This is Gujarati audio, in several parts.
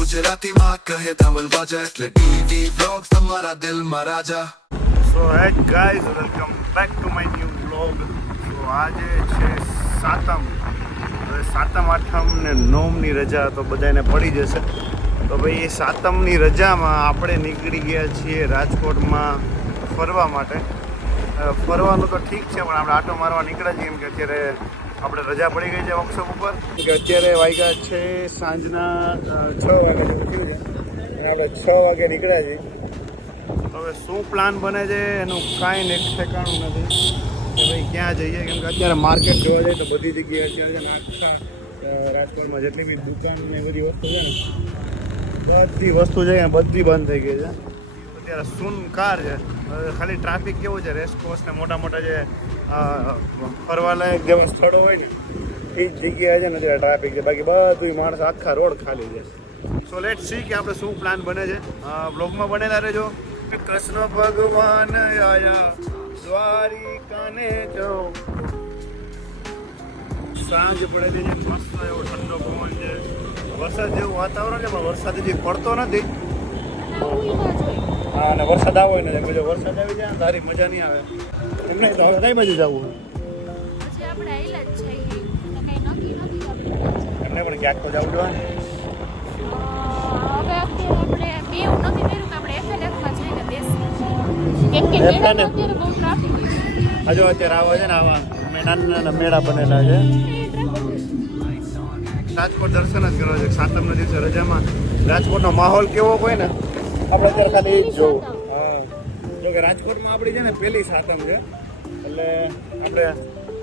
ગુજરાતીમાં કહે ધવલ બાજા એટલે ટીવી બ્લોગ તમારા દિલમાં રાજા. So hey guys welcome back to my new blog તો આજે છે સાતમ. હવે સાતમ, આઠમ ને નોમની રજા તો બધાને પડી જશે. તો ભાઈ, એ સાતમની રજામાં આપણે નીકળી ગયા છીએ રાજકોટમાં ફરવા માટે. ફરવાનું તો ઠીક છે, પણ આપણે આટો મારવા નીકળ્યા છીએ કેમ કે અત્યારે આપણે રજા પડી ગઈ છે વર્કશોપ ઉપર. કે અત્યારે વાગ્યા છે સાંજના છ વાગે છે. અને આપણે છ વાગે નીકળ્યા છીએ. હવે શું પ્લાન બને છે એનું કાંઈ ને ઠેકાણું નથી. કે ભાઈ ક્યાં જઈએ? કેમ કે અત્યારે માર્કેટ જોવા જઈએ તો બધી જગ્યાએ અત્યારે છે ને રાજકોટમાં જેટલી બી દુકાન ને બધી વસ્તુ છે ને, બધી વસ્તુ છે બધી બંધ થઈ ગઈ છે. અત્યારે સૂન કાર છે. ખાલી ટ્રાફિક કેવું છે? રેસકોર્સ ને મોટા મોટા જે ફરવાલાયક જેવા સ્થળો હોય ને એ જ જગ્યાએ છે ને ત્યાં ટ્રાફિક છે. બાકી બધું માણસ આખા રોડ ખાલી જાય સો લેટ સી કે આપણે શું પ્લાન બને છે. બ્લોગમાં બનેલા રહેજો. કૃષ્ણ ભગવાન આયા દ્વારિકાને જાઓ. સાંજ પડેલી છે મસ્ત એવો ઠંડો પવન છે. વરસાદ જેવું વાતાવરણ છે પણ વરસાદ હજી પડતો નથી. હા અને વરસાદ આવો ને જો વરસાદ આવી જાય ને તારી મજા નહીં આવે. એમને તો હવે કઈ બાજુ જવું? પછી આપણે આયલા જ છીએ તો કંઈ નક્કી નથી આપણે. એમને પણ ક્યાંક તો જવું જોઈએ હવે અત્યારે આપણે બે એવું નક્કી કર્યું કે આપણે એફએલએફમાં જઈને બેસીએ. કેમ કે FLF? અત્યારે બહુ ટ્રાફિક હજુ અત્યારે આવો છે ને આવા નાના નાના મેળા બનેલા છે. રાજકોટ દર્શન જ કરવા છે. સાતમના દિવસે રજામાં. રાજકોટનો માહોલ કેવો હોય ને? આપણે અત્યારે ખાલી જોવું. રાજકોટમાં આપણી છે ને પહેલી સાતમ છે. એટલે આપણે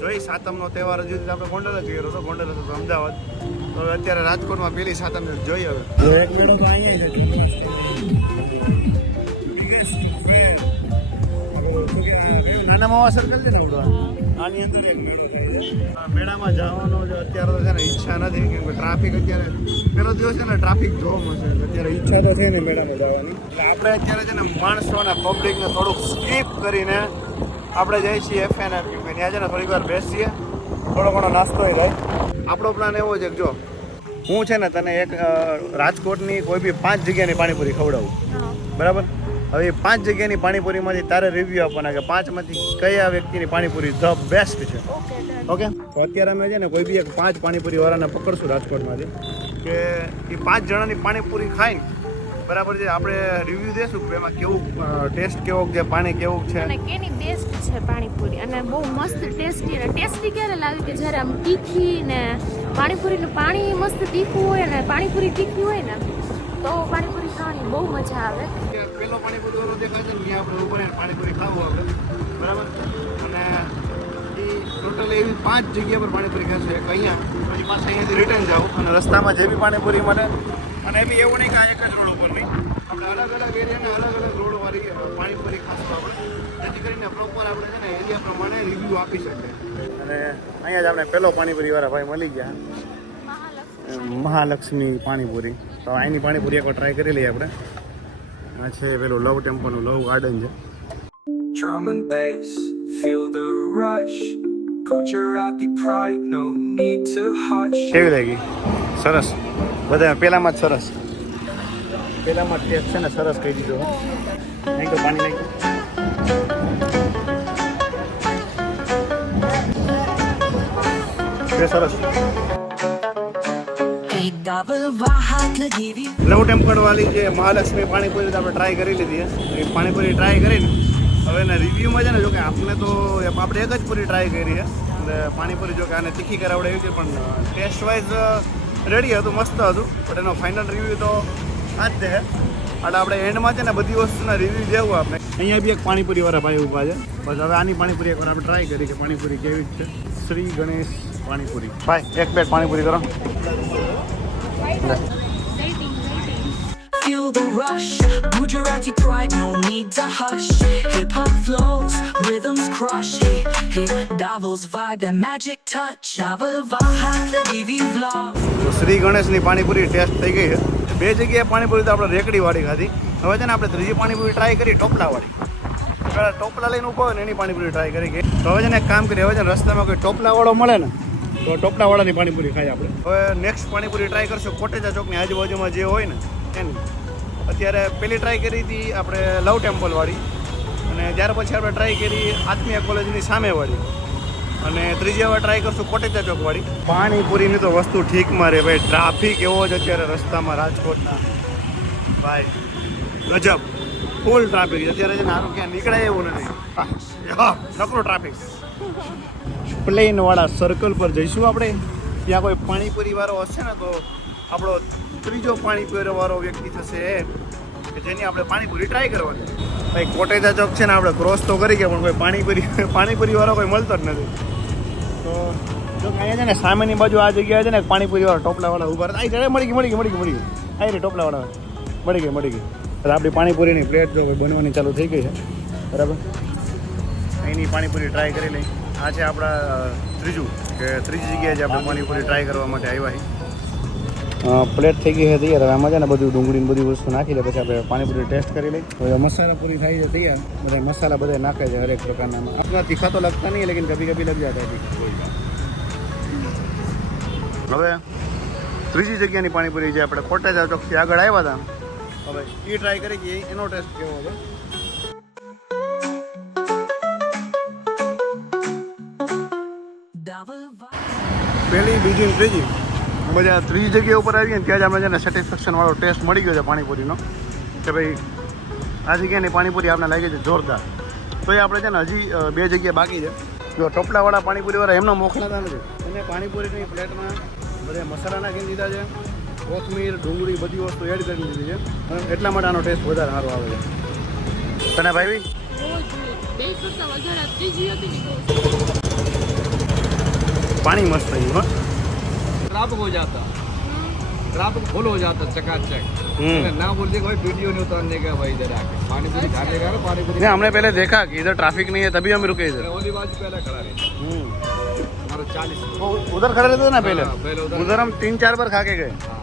જોઈ સાતમનો તહેવાર હજુ આપણે ગોંડલ જ કર્યો હતો. ગોંડલ હતો અમદાવાદ. તો હવે અત્યારે રાજકોટમાં પહેલી સાતમ છે. જોઈ હવે. એક મેળો તો અહીંયા છે નાના માવા સર્કલ છે ને આની અંદર એક મેળો થાય છે. મેળામાં જવાનો જો અત્યારે તો છે ને ઈચ્છા નથી કેમ કે ટ્રાફિક અત્યારે પેલો દિવસ છે ને ટ્રાફિક જોવા મળશે અત્યારે ઈચ્છા તો છે ને મેળામાં જવાની. એટલે આપણે અત્યારે છે ને માણસોના પબ્લિકને થોડુંક સ્કીપ કરીને આપણે જઈએ છીએ એફ એન આર કે ત્યાં છે ને થોડીક વાર બેસીએ થોડો ઘણો નાસ્તો થાય. આપણો પ્લાન એવો છે કે જો હું છે ને તને એક રાજકોટની કોઈ બી પાંચ જગ્યાની પાણીપુરી ખવડાવું. બરાબર? હવે પાંચ જગ્યાની પાણીપુરીમાંથી તારે રિવ્યુ આપવાના કે પાંચમાંથી કયા વ્યક્તિની પાણીપુરી ધ બેસ્ટ છે? ઓકે તો અત્યારે અમે છે ને કોઈ બી એક પાંચ પાણીપુરી વાળાને પકડશું રાજકોટમાંથી કે એ પાંચ જણાની પાણીપુરી ખાઈને બરાબર છે આપણે રિવ્યુ દેશું કે એમાં કેવું ટેસ્ટ કેવો છે પાણી કેવું છે? અને કેની બેસ્ટ છે પાણીપુરી? અને બહુ મસ્ત ટેસ્ટી અને ટેસ્ટી ક્યારે લાગે કે જ્યારે આમ તીખી ને પાણીપુરીનું પાણી મસ્ત તીખું હોય ને પાણીપુરી તીખી હોય ને તો પાણીપુરી ખાવાની બહુ મજા આવે. પેલો પાણીપુરી વાળો દેખાય છે ને ત્યાં આપણે ઉપર પાણીપુરી ખાવું આપણે બરાબર? અને એ ટોટલ એવી પાંચ જગ્યા પર પાણીપુરી ખાશે. એક અહીંયા પછી પાછા અહીંયાથી રિટર્ન જાઓ. અને રસ્તામાં જે બી પાણીપુરી મળે અને એ બી એવું નહીં કે આ એક જ રોડ ઉપર નહીં. આપણે અલગ અલગ એરિયાને અલગ અલગ રોડ વાળી પાણીપુરી ખાશું આપણે. જેથી કરીને પ્રોપર આપણે છે ને એરિયા પ્રમાણે રિવ્યૂ આપી શકીએ. અને અહીંયા જ આપણે પેલો પાણીપુરી વાળા ભાઈ મળી ગયા. મહાલક્ષ્મી. મહાલક્ષ્મી પાણીપુરી. તો અહીંની પાણીપુરી એકવાર ટ્રાય કરી લઈએ આપણે. આ છે પેલું લવ ટેમ્પોનું લવ ગાર્ડન છે. Drum and bass, feel the rush. Gujarati pride, no need to hush. કેવી લાગી? સરસ. બધા પેલામાં જ સરસ. પેલામાં ટેસ્ટ છે ને સરસ કહી દીધો. નહીં તો પાણી નહીં સરસ. લવ ટેમ્પલ વાળી જે મહાલક્ષ્મી પાણીપુરી આપણે ટ્રાય કરી લીધી એ પાણીપુરી ટ્રાય કરીને હવે એના રિવ્યૂમાં છે ને જોકે આપણે તો આપણે એક જ પૂરી ટ્રાય કરી છે પાણીપુરી જોકે આને તીખી કરાવડે એવી છે પણ ટેસ્ટ વાઇઝ રેડી હતું મસ્ત હતું પણ એનો ફાઇનલ રિવ્યૂ તો આ જ છે એટલે આપણે એન્ડમાં છે ને બધી વસ્તુના રિવ્યૂ દેવું આપણે અહીંયા બી એક પાણીપુરી વાળા ભાઈ ઊભા છે બસ હવે આની પાણીપુરી એકવાર આપણે ટ્રાય કરી કે પાણીપુરી કેવી છે શ્રી ગણેશ પાણીપુરી ભાઈ એક પ્લેટ પાણીપુરી કરો Feel the rush, Gujarati pride, no need to hush. Hip hop flows, rhythms crush. Hey, hey, Davos vibe and magic touch. Double Vahat Lagivii vlog. તો શ્રી ગણેશની પાણીપુરી ટેસ્ટ થઈ ગઈ છે બે જગ્યાએ પાણીપુરી તો આપણે રેકડી વાળી ખાધી હવે છે ને આપણે ત્રીજી પાણીપુરી ટ્રાય કરી ટોપલા વાળી પેલા ટોપલા લઈને ઊભો હોય ને એની પાણીપુરી ટ્રાય કરી ગઈ તો હવે છે ને એક કામ કરીએ હવે છે ને રસ્તામાં કોઈ ટોપલા વાળો મળે ને તો ટોપડાવાળાની પાણીપુરી ખાઈ આપણે. હવે નેક્સ્ટ પાણીપુરી ટ્રાય કરશું, કોટેજા ચોકની આજુબાજુમાં જે હોય ને, એની. અત્યારે પેલી ટ્રાય કરી હતી આપણે લવ ટેમ્પલવાળી. અને ત્યાર પછી આપણે ટ્રાય કરી આત્મીય કોલેજની સામેવાળી. અને ત્રીજી વાર ટ્રાય કરશું કોટેજા ચોકવાળી. પાણીપુરીની તો વસ્તુ ઠીકમાં રહે ભાઈ ટ્રાફિક એવો જ અત્યારે રસ્તામાં રાજકોટના. ભાઈ, ગજબ. ફૂલ ટ્રાફિક અત્યારે છે ને સારું ક્યાં નીકળાય એવું નથી. નકરો ટ્રાફિક પ્લેન વાળા સર્કલ પર જઈશું આપણે. ત્યાં કોઈ પાણીપુરી વાળો હશે ને, તો આપણો ત્રીજો પાણીપુરી વાળો વ્યક્તિ થશે કે જેની આપણે પાણીપુરી ટ્રાય કરવાની. ભાઈ, કોટેજા ચોક છે ને, આપણે ક્રોસ તો કરી ગયા, પણ કોઈ પાણીપુરી પાણીપુરી વાળો કોઈ મળતો જ નથી. તો જો અહીંયા છે ને, સામેની બાજુ આ જગ્યાએ છે ને પાણીપુરી વાળા ટોપલા વાળા ઊભા હતા આ મળી ગઈ મળી ગઈ મળી ગઈ મળી ગઈ. આ રે, ટોપલા વાળા. મળી ગઈ મળી ગઈ. આપણી પાણીપુરીની પ્લેટ જો બનવાની ચાલુ થઈ ગઈ છે. બરાબર? અહીંની પાણીપુરી ટ્રાય કરી લઈ આ છે આપણા ત્રીજું કે ત્રીજી જગ્યાએ જે આપણે પાણીપુરી ટ્રાય કરવા માટે આવ્યા છીએ. પ્લેટ થઈ ગઈ છે તૈયાર. હવે આમાં છે ને બધું ડુંગળીને બધી વસ્તુ નાખી દે પછી આપણે પાણીપુરી ટેસ્ટ કરી લઈ હવે મસાલા પૂરી થાય છે તૈયાર. બધા મસાલા બધા નાખે છે હરેક પ્રકારના. આપણા તીખા તો લગતા નહીં લેકિન કભી કભી લગ જાતા હવે ત્રીજી જગ્યાની પાણીપુરી જે આપણે કોટેજા ચોકથી આગળ આવ્યા હતા. હવે એ ટ્રાય કરી કે એનો ટેસ્ટ કેવો છે પહેલી બીજી ને ત્રીજી. બધા ત્રીજી જગ્યા ઉપર આવીએ ને ત્યાં જ આપણે છે ને સેટિસ્ફેક્શનવાળો ટેસ્ટ મળી ગયો છે પાણીપુરીનો. કે ભાઈ આ જગ્યાની પાણીપુરી આપણે લાગી છે જોરદાર. તો એ આપણે છે ને હજી બે જગ્યા બાકી છે. જો ટોપલાવાળા પાણીપુરીવાળા એમનો મોકલાતા નથી. એને પાણીપુરીની પ્લેટમાં બધા મસાલા નાખી દીધા છે. કોથમીર ડુંગળી બધી વસ્તુ એડ કરી દીધી છે. અને એટલા માટે આનો ટેસ્ટ વધારે સારો આવે છે. તને ભાઈ? બે કરતા વધારે ત્રીજી હતી ને બહુ પાણી મસ્ત થયું હા ट्रैफिक हो जाता ट्रैफिक फुल हो जाता चकाचक हम्म। अरे ना बोलते कोई वीडियो नहीं उतारने का भाई इधर आके पानी पूरी खाने का ना पानी पूरी नहीं हमने पहले देखा कि इधर ट्रैफिक नहीं है तभी हम रुके इधर ओली बाजू पहले खड़ा रहता हम्म। हमारा चालीस वो उधर खड़े रहते थे ना पहले हाँ, पहले उधर- उधर हम तीन चार बार खा के गए हाँ।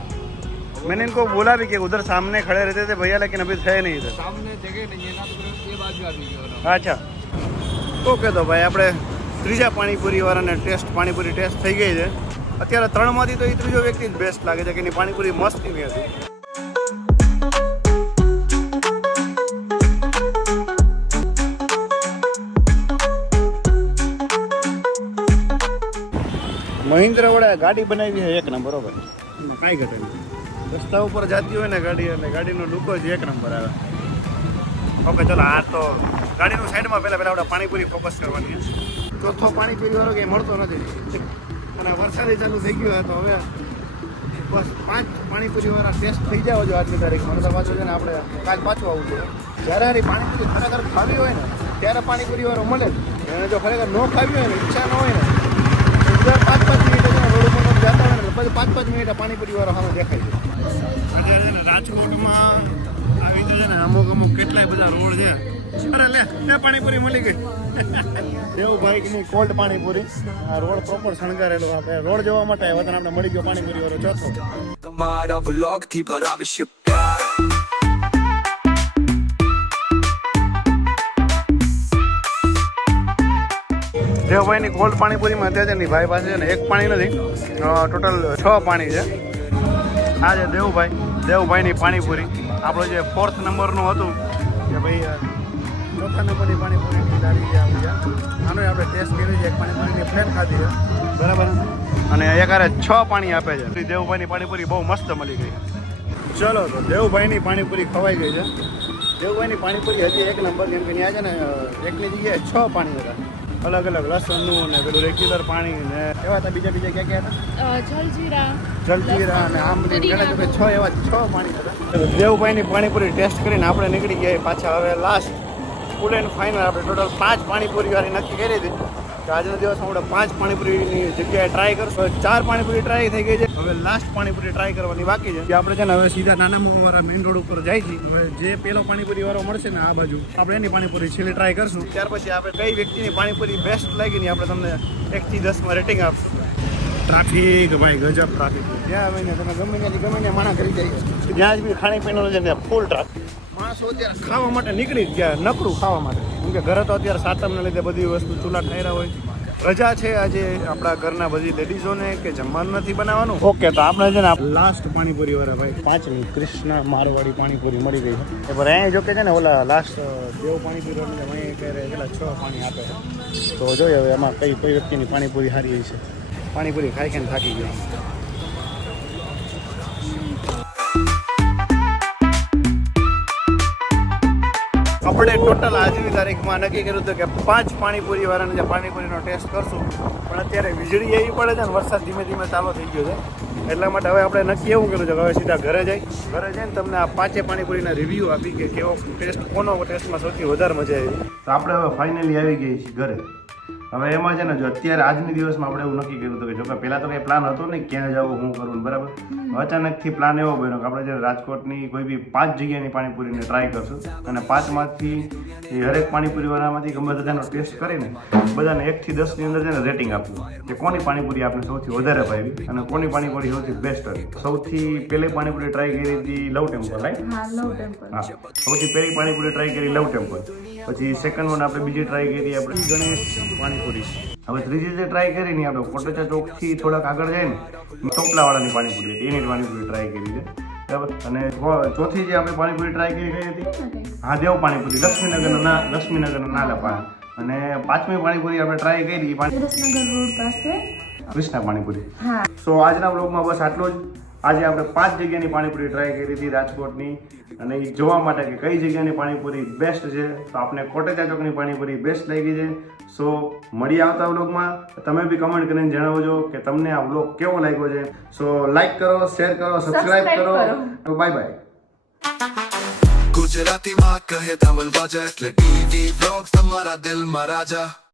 मैंने इनको बोला भी कि उधर सामने खड़े रहते थे भैया लेकिन अभी थे नहीं इधर सामने जगह नहीं है ना तो फिर ये बाजू आ गई हो અચ્છા ઓકે તો ભાઈ આપણે ત્રીજા પાણીપુરી વાળાને ટેસ્ટ પાણીપુરી ટેસ્ટ થઈ ગઈ છે. અત્યારે ત્રણમાંથી તો એ ત્રીજો વ્યક્તિ જ બેસ્ટ લાગે છે કે એની પાણીપુરી મસ્તી હતી. મહિન્દ્ર વડે ગાડી બનાવી છે એક નંબર બરોબર કાંઈ ઘટે નહીં. રસ્તા ઉપર જતી હોય ને ગાડી એટલે ગાડીનો લુકો જ એક નંબર આવે. ઓકે ચલો આ તો ગાડીનું સાઈડમાં પહેલાં પહેલાં આપણે પાણીપુરી ફોકસ કરવાની છે. ચોથો પાણીપુરી વાળો કંઈ મળતો નથી. અને વરસાદે ચાલુ થઈ ગયો તો હવે બસ પાંચ પાણીપુરી વાળા ટેસ્ટ થઈ જાવ જો આજની તારીખમાં. તો પાછું છે ને આપણે કાલ પાછું આવવું જોઈએ જ્યારે હારી પાણીપુરી ખરેખર ખાવી હોય ને, ત્યારે પાણીપુરી વાળો મળે જ. અને જો ખરેખર ન ખાવી હોય ને, ઈચ્છા ન હોય ને પાંચ પાંચ મિનિટ રોડ ઉપર જતા હોય ને પછી પાંચ પાંચ મિનિટ પાણીપુરી વાળો સામે દેખાય છે. રાજકોટમાં આવી રીતે છે ને અમુક અમુક કેટલાય બધા રોડ છે. અરે લે લે પાણીપુરી મળી ગઈ. દેવભાઈની કોલ્ડ પાણીપુરી. આ રોડ પ્રોપર શણગારેલો આપણે રોડ જોવા માટે આવ્યા હતા આપણે મળી ગયો પાણીપુરી વાળો ચોથો. તમારા બ્લોગથી ship દેવભાઈની કોલ્ડ પાણીપુરીમાં અત્યારે છે ભાઈ પાસે છે ને એક પાણી નથી ટોટલ છ પાણી છે. આ છે દેવભાઈ દેવભાઈની પાણીપુરી. આપણો જે ફોર્થ નંબરનું હતું કે ભાઈ ચોથા નંબરની પાણીપુરીની દારી જે આવી છે આનો આપણે ટેસ્ટ કરી છે એક પાણીપુરીની પ્લેટ ખાધી છે. બરાબર અને એક હારે છ પાણી આપે છે. દેવભાઈની પાણીપુરી બહુ મસ્ત મળી ગઈ. ચલો તો દેવભાઈની પાણીપુરી ખવાઈ ગઈ છે. દેવભાઈની પાણીપુરી હજી એક નંબર કેમ કે ત્યાં છે ને એકની જગ્યાએ છ પાણી હતા. અલગ અલગ લસણનું ને પેલું રેગ્યુલર પાણી ને એવા હતા બીજા બીજા ક્યાં ક્યાં હતા? જલજીરા. જલજીરા અને આમ ઘણા છ એવા છ પાણી હતા. દેવભાઈની પાણીપુરી ટેસ્ટ કરીને આપણે નીકળી ગયા પાછા હવે લાસ્ટ ફૂલ એન્ડ ફાઇનલ આપણે ટોટલ પાંચ પાણીપુરી વાળી નક્કી કરી હતી. તો આજનો દિવસ આપણે પાંચ પાણીપુરીની જગ્યાએ ટ્રાય કરશું. ચાર પાણીપુરી ટ્રાય થઈ ગઈ છે. હવે લાસ્ટ પાણીપુરી ટ્રાય કરવાની બાકી છે. આપણે છે ને હવે સીધા નાના વાળા મેઇન રોડ ઉપર જાય છે હવે જે પેલો પાણીપુરી વાળો મળશે ને આ બાજુ આપણે એની પાણીપુરી છેલ્લે ટ્રાય કરશું. ત્યાર પછી આપણે કઈ વ્યક્તિની પાણીપુરી બેસ્ટ લાગી ને આપણે તમને એકથી દસમાં રેટિંગ આપશું. ટ્રાફિક ભાઈ ગજબ ટ્રાફિક. જ્યાં આવીને તમે ગમે ત્યાંથી ગમે ત્યાં માણા કરી જાય. જ્યાં જ બી ખાણી પીવાનું છે ત્યાં ફૂલ ટ્રાફિક ખાવા માટે નીકળી જ ગયા નકરું ખાવા માટે. કેમ કે ઘરે તો અત્યારે સાતમને લીધે બધી વસ્તુ ચૂલા ઠાયરા હોય. રજા છે આજે આપણા ઘરના બધી લેડીઝોને કે જમવાનું નથી બનાવવાનું? ઓકે તો આપણે છે ને લાસ્ટ પાણીપુરી વાળા ભાઈ. પાંચમી કૃષ્ણ મારવાડી પાણીપુરી મળી ગઈ છે. પણ અહીંયા જો કે છે ને ઓલા લાસ્ટ દેવ પાણીપુરી અહીંયા ક્યારે પેલા છ પાણી આપે તો જોઈએ હવે એમાં કઈ કઈ વ્યક્તિની પાણીપુરી સારી છે. પાણીપુરી ખાઈ ખાઈને થાકી ગયા. આપણે ટોટલ આજની તારીખમાં નક્કી કર્યું હતું કે પાંચ પાણીપુરી વાળાને જે પાણીપુરીનો ટેસ્ટ કરશું, પણ અત્યારે વીજળી એવી પડે છે ને, વરસાદ ધીમે ધીમે ચાલુ થઈ ગયો છે. એટલા માટે હવે આપણે નક્કી એવું કર્યું છે કે હવે સીધા ઘરે જઈ, ઘરે જઈને તમને આ પાંચે પાણીપુરીના રિવ્યૂ આપી કે કેવો ટેસ્ટ, કોનો ટેસ્ટમાં સૌથી વધારે મજા આવી. તો આપણે હવે ફાઇનલી આવી ગઈ છીએ ઘરે. હવે એમાં છે ને જો અત્યારે આજની દિવસમાં આપણે એવું નક્કી કર્યું હતું કે જો કે પહેલાં તો કંઈ પ્લાન હતો નહીં ક્યાં જવું શું કરવું બરાબર? અચાનકથી પ્લાન એવો બન્યો કે આપણે જ્યારે રાજકોટની કોઈ બી પાંચ જગ્યાની પાણીપુરીને ટ્રાય કરશું અને પાંચમાંથી એ હરેક પાણીપુરીવાળામાંથી ગમે બધાનો ટેસ્ટ કરીને બધાને એકથી દસની અંદર છે ને રેટિંગ આપવું. કે કોની પાણીપુરી આપણે સૌથી વધારે ભાવી અને કોની પાણીપુરી સૌથી બેસ્ટ હતી? સૌથી પહેલી પાણીપુરી ટ્રાય કરી હતી લવ ટેમ્પલ રાઈટ હા સૌથી પહેલી પાણીપુરી ટ્રાય કરી લવ ટેમ્પલ પછી સેકન્ડ વન આપણે બીજી ટ્રાય કરી આપણે ગણેશ પાણીપુરી. હવે ત્રીજી જે ટ્રાય કરી ને આપણે કોટેચા ચોકથી થોડાક આગળ જાય ને ટોપલાવાળાની પાણીપુરી હતી. એની પાણીપુરી ટ્રાય કરી છે. બરાબર? અને ચોથી જે આપણે પાણીપુરી ટ્રાય કરી ગઈ હતી હા દેવ પાણીપુરી લક્ષ્મીનગરના ના લક્ષ્મીનગરના નાલા પાણી અને પાંચમી પાણીપુરી આપણે ટ્રાય કરી. વિરસનગર રોડ પાસે કૃષ્ણા પાણીપુરી. હા. સો આજના બ્લોગમાં બસ આટલું જ. આજે આપણે પાંચ જગ્યાની પાણીપુરી ટ્રાય કરી હતી રાજકોટની. અને એ જોવા માટે કે કઈ જગ્યાની પાણીપુરી બેસ્ટ છે તો આપણે કોટેચા ચોકની પાણીપુરી બેસ્ટ લાગી છે. સો મળી આવતા વ્લોગમાં. તમે બી કમેન્ટ કરીને જણાવજો કે તમને આ વ્લોગ કેવો લાગ્યો છે. સો લાઈક કરો શેર કરો સબસ્ક્રાઇબ કરો. તો બાય બાય ગુજરાતીમાં કહે ધવલ બાજા એટલે ટીવી બ્લોગ તમારા દિલમાં રાજા.